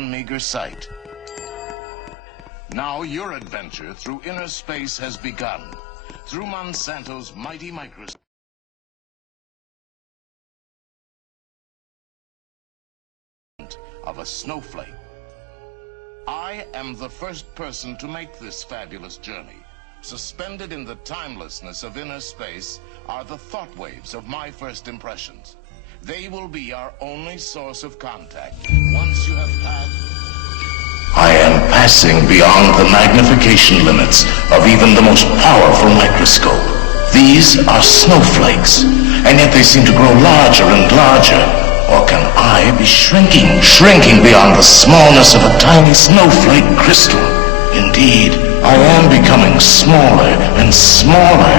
own meager sight. Now your adventure through inner space has begun. Through Monsanto's mighty microscope of a snowflake. I am the first person to make this fabulous journey. Suspended in the timelessness of inner space are the thought waves of my first impressions. They will be our only source of contact. Once you have had... I am passing beyond the magnification limits of even the most powerful microscope. These are snowflakes, and yet they seem to grow larger and larger. Or can I be shrinking beyond the smallness of a tiny snowflake crystal? Indeed, I am becoming smaller and smaller.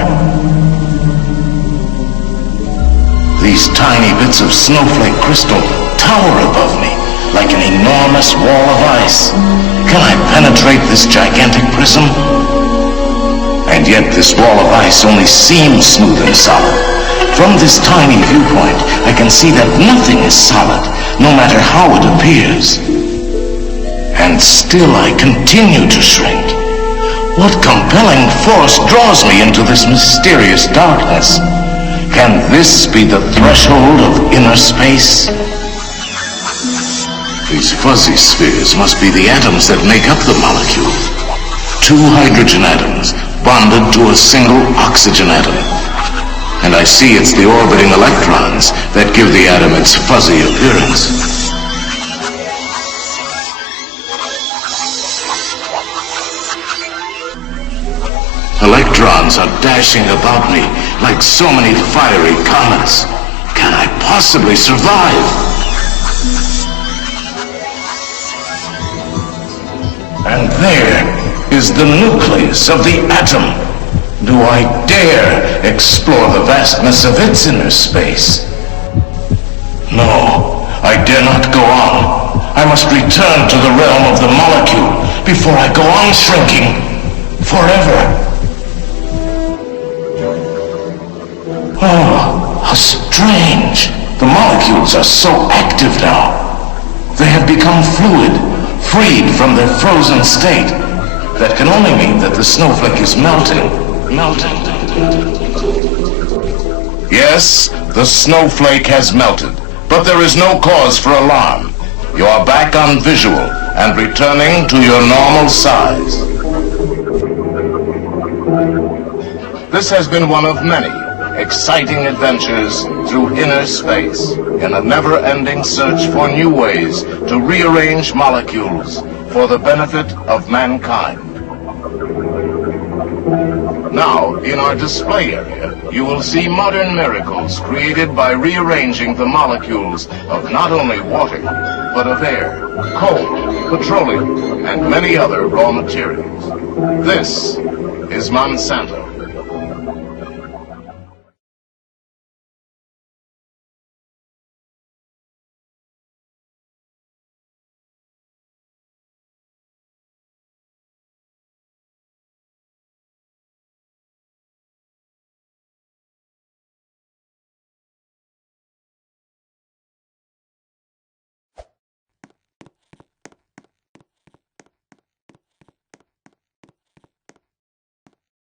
These tiny bits of snowflake crystal tower above me like an enormous wall of ice. Can I penetrate this gigantic prism? And yet this wall of ice only seems smooth and solid. From this tiny viewpoint, I can see that nothing is solid, no matter how it appears. And still I continue to shrink. What compelling force draws me into this mysterious darkness? Can this be the threshold of inner space? These fuzzy spheres must be the atoms that make up the molecule. 2 hydrogen atoms bonded to a single oxygen atom. And I see it's the orbiting electrons that give the atom its fuzzy appearance. Electrons are dashing about me like so many fiery comets. Can I possibly survive? And there is the nucleus of the atom. Do I dare explore the vastness of its inner space? No, I dare not go on. I must return to the realm of the molecule before I go on shrinking forever. Oh, how strange. The molecules are so active now. They have become fluid, freed from their frozen state. That can only mean that the snowflake is melting. Yes, the snowflake has melted, but there is no cause for alarm. You are back on visual and returning to your normal size. This has been one of many exciting adventures through inner space in a never-ending search for new ways to rearrange molecules for the benefit of mankind. Now, in our display area, you will see modern miracles created by rearranging the molecules of not only water, but of air, coal, petroleum, and many other raw materials. This is Monsanto.